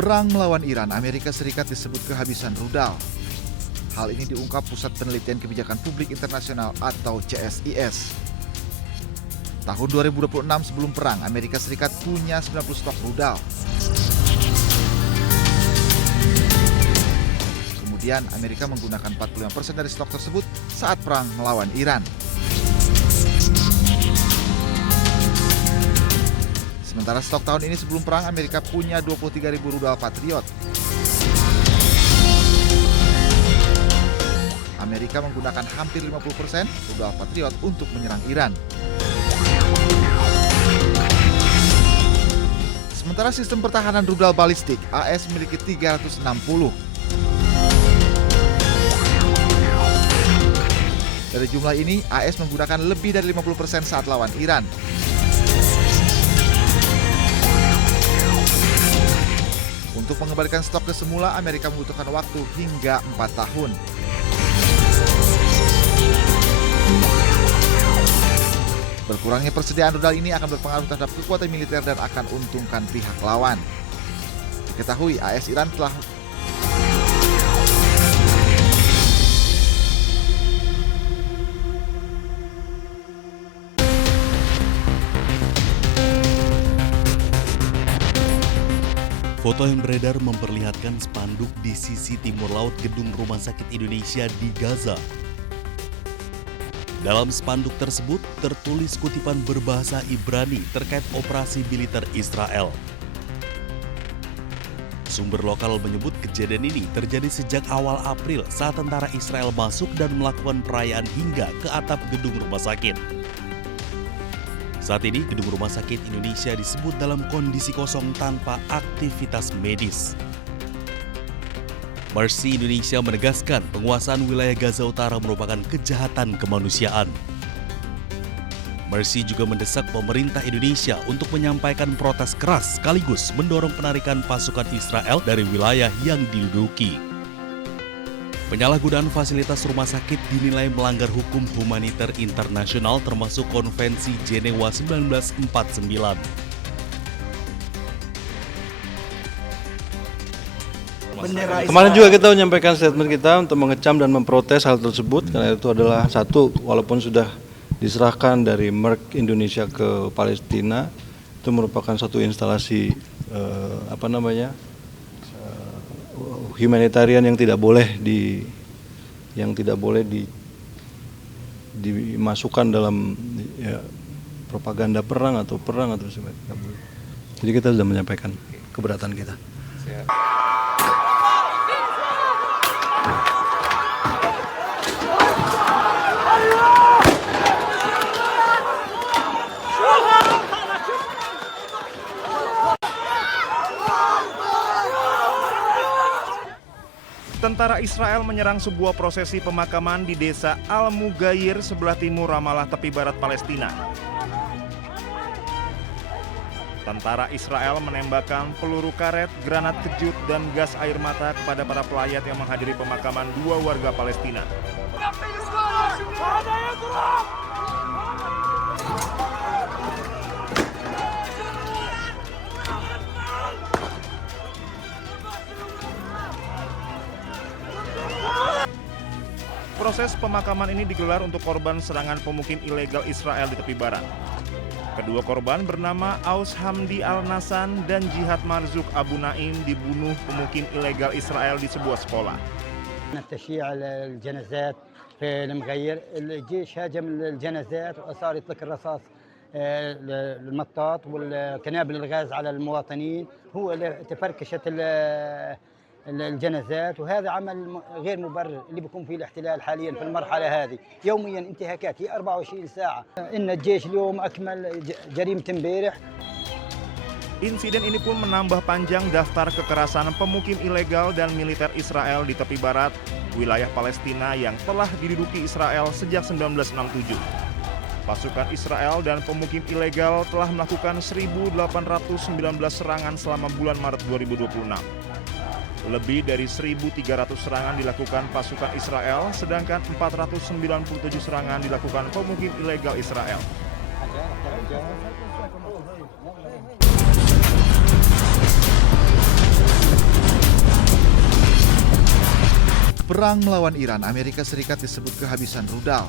Perang melawan Iran, Amerika Serikat disebut kehabisan rudal. Hal ini diungkap Pusat Penelitian Kebijakan Publik Internasional atau CSIS. Tahun 2026 sebelum perang, Amerika Serikat punya 90 stok rudal. Kemudian Amerika menggunakan 45% dari stok tersebut saat perang melawan Iran. Sementara stok tahun ini sebelum perang, Amerika punya 23.000 rudal Patriot. Amerika menggunakan hampir 50% rudal Patriot untuk menyerang Iran. Sementara sistem pertahanan rudal balistik, AS memiliki 360. Dari jumlah ini, AS menggunakan lebih dari 50% saat lawan Iran. Untuk mengembalikan stok ke semula, Amerika membutuhkan waktu hingga 4 tahun. Berkurangnya persediaan rudal ini akan berpengaruh terhadap kekuatan militer dan akan untungkan pihak lawan. Diketahui AS Iran telah Foto yang beredar memperlihatkan spanduk di sisi timur laut gedung Rumah Sakit Indonesia di Gaza. Dalam spanduk tersebut tertulis kutipan berbahasa Ibrani terkait operasi militer Israel. Sumber lokal menyebut kejadian ini terjadi sejak awal April saat tentara Israel masuk dan melakukan perayaan hingga ke atap gedung rumah sakit. Saat ini, gedung Rumah Sakit Indonesia disebut dalam kondisi kosong tanpa aktivitas medis. Mercy Indonesia menegaskan penguasaan wilayah Gaza Utara merupakan kejahatan kemanusiaan. Mercy juga mendesak pemerintah Indonesia untuk menyampaikan protes keras sekaligus mendorong penarikan pasukan Israel dari wilayah yang diduduki. Penyalahgunaan fasilitas rumah sakit dinilai melanggar hukum humaniter internasional termasuk Konvensi Jenewa 1949. Kemarin juga kita menyampaikan statement kita untuk mengecam dan memprotes hal tersebut karena itu adalah satu, walaupun sudah diserahkan dari Merck Indonesia ke Palestina, itu merupakan satu instalasi humanitarian yang tidak boleh dimasukkan dalam propaganda perang atau sebagainya. Jadi kita sudah menyampaikan keberatan kita. Tentara Israel menyerang sebuah prosesi pemakaman di desa Al-Mugayir sebelah timur Ramallah tepi barat Palestina. Tentara Israel menembakkan peluru karet, granat kejut, dan gas air mata kepada para pelayat yang menghadiri pemakaman dua warga Palestina. Proses pemakaman ini digelar untuk korban serangan pemukim ilegal Israel di tepi barat. Kedua korban bernama Aus Hamdi Al-Nasan dan Jihad Marzuk Abu Naim dibunuh pemukim ilegal Israel di sebuah sekolah. التشييع الجنازات في المغير الجيش هاجم الجنازات وصار يطلق الرصاص المطاط والقنابل الغاز على المواطنين هو تفركشت الجنازات وهذا عمل غير مبرر اللي بيكون فيه الاحتلال حاليا في المرحلة هذه يوميا انتهاكات هي 24 ساعة إن الجيش اليوم أكمل جريمة امبارح. Insiden ini pun menambah panjang daftar kekerasan pemukim ilegal dan militer Israel di tepi barat, wilayah Palestina yang telah diduduki Israel sejak 1967. Pasukan Israel dan pemukim ilegal telah melakukan 1.819 serangan selama bulan Maret 2026. Lebih dari 1.300 serangan dilakukan pasukan Israel, sedangkan 497 serangan dilakukan pemukim ilegal Israel. Perang melawan Iran, Amerika Serikat disebut kehabisan rudal.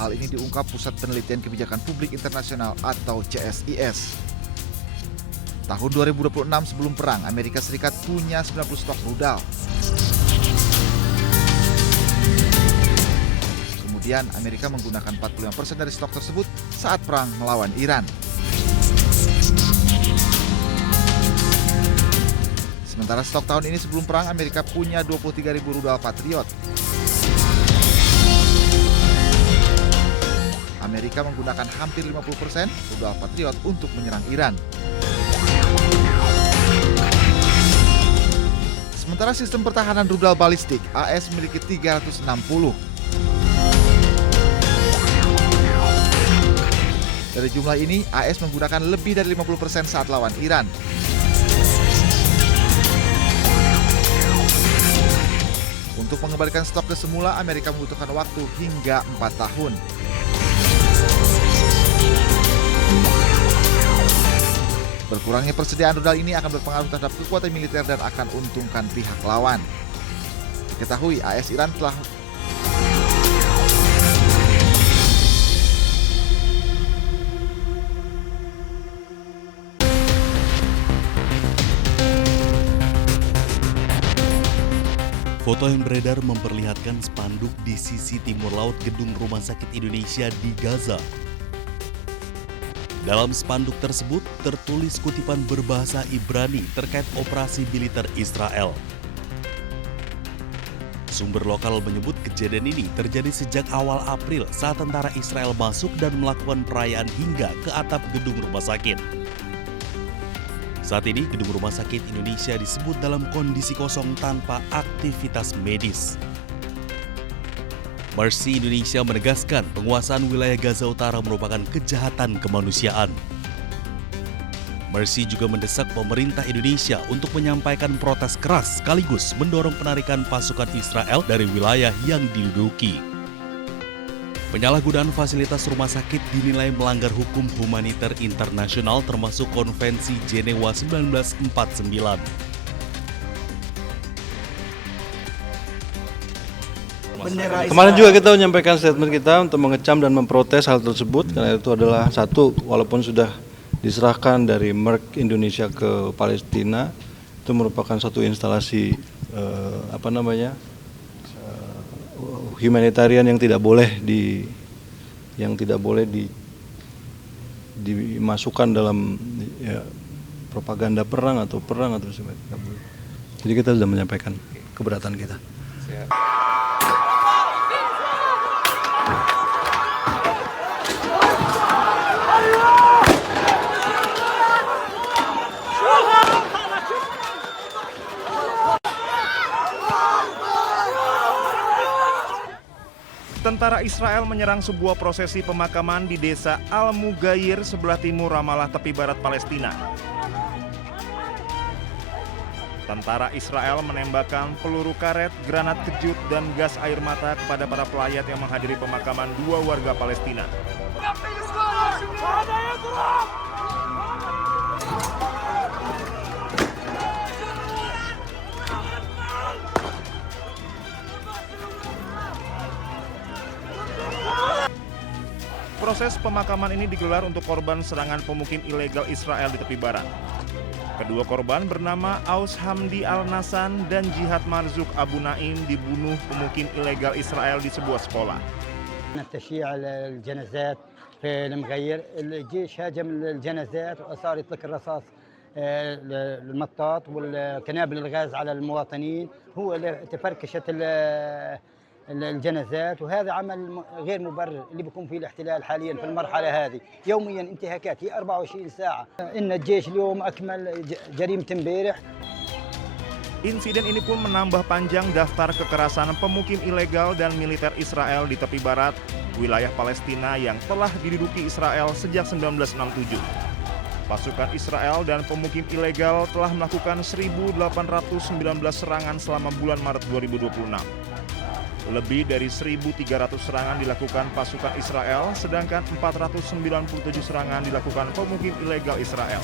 Hal ini diungkap Pusat Penelitian Kebijakan Publik Internasional atau CSIS. Tahun 2026 sebelum perang, Amerika Serikat punya 90 stok rudal. Kemudian Amerika menggunakan 45% dari stok tersebut saat perang melawan Iran. Sementara stok tahun ini sebelum perang, Amerika punya 23.000 rudal Patriot. Amerika menggunakan hampir 50% rudal Patriot untuk menyerang Iran. Sementara sistem pertahanan rudal balistik, AS memiliki 360. Dari jumlah ini, AS menggunakan lebih dari 50% saat lawan Iran. Untuk mengembalikan stok ke semula, Amerika membutuhkan waktu hingga 4 tahun. Berkurangnya persediaan rudal ini akan berpengaruh terhadap kekuatan militer dan akan untungkan pihak lawan. Diketahui AS Iran telah Foto yang beredar memperlihatkan spanduk di sisi timur laut gedung Rumah Sakit Indonesia di Gaza. Dalam spanduk tersebut tertulis kutipan berbahasa Ibrani terkait operasi militer Israel. Sumber lokal menyebut kejadian ini terjadi sejak awal April saat tentara Israel masuk dan melakukan perayaan hingga ke atap gedung rumah sakit. Saat ini, gedung Rumah Sakit Indonesia disebut dalam kondisi kosong tanpa aktivitas medis. Mercy Indonesia menegaskan penguasaan wilayah Gaza Utara merupakan kejahatan kemanusiaan. Mercy juga mendesak pemerintah Indonesia untuk menyampaikan protes keras sekaligus mendorong penarikan pasukan Israel dari wilayah yang diduduki. Penyalahgunaan fasilitas rumah sakit dinilai melanggar hukum humaniter internasional termasuk Konvensi Jenewa 1949. Kemarin juga kita menyampaikan statement kita untuk mengecam dan memprotes hal tersebut karena itu adalah satu, walaupun sudah diserahkan dari Merck Indonesia ke Palestina, itu merupakan satu instalasi humanitarian yang tidak boleh dimasukkan dalam propaganda perang atau sebagainya. Jadi kita sudah menyampaikan keberatan kita. Tentara Israel menyerang sebuah prosesi pemakaman di desa Al-Mugayir sebelah timur Ramallah tepi barat Palestina. Tentara Israel menembakkan peluru karet, granat kejut, dan gas air mata kepada para pelayat yang menghadiri pemakaman dua warga Palestina. Proses pemakaman ini digelar untuk korban serangan pemukim ilegal Israel di tepi barat. Kedua korban bernama Aus Hamdi Al-Nasan dan Jihad Marzuk Abu Naim dibunuh pemukim ilegal Israel di sebuah sekolah. التشييع الجنازات في المغير الجيش هاجم الجنازات وصار يطلق الرصاص المطاط والقنابل الغاز على المواطنين هو اللي تفركشت الجنازات وهذا عمل غير مبرر اللي بيكون فيه الاحتلال حاليا في المرحلة هذه يوميا انتهاكات هي 24 ساعة إن الجيش اليوم أكمل جريمة امبارح. Insiden ini pun menambah panjang daftar kekerasan pemukim ilegal dan militer Israel di tepi barat, wilayah Palestina yang telah diduduki Israel sejak 1967. Pasukan Israel dan pemukim ilegal telah melakukan 1.819 serangan selama bulan Maret 2026. Lebih dari 1.300 serangan dilakukan pasukan Israel, sedangkan 497 serangan dilakukan pemukim ilegal Israel.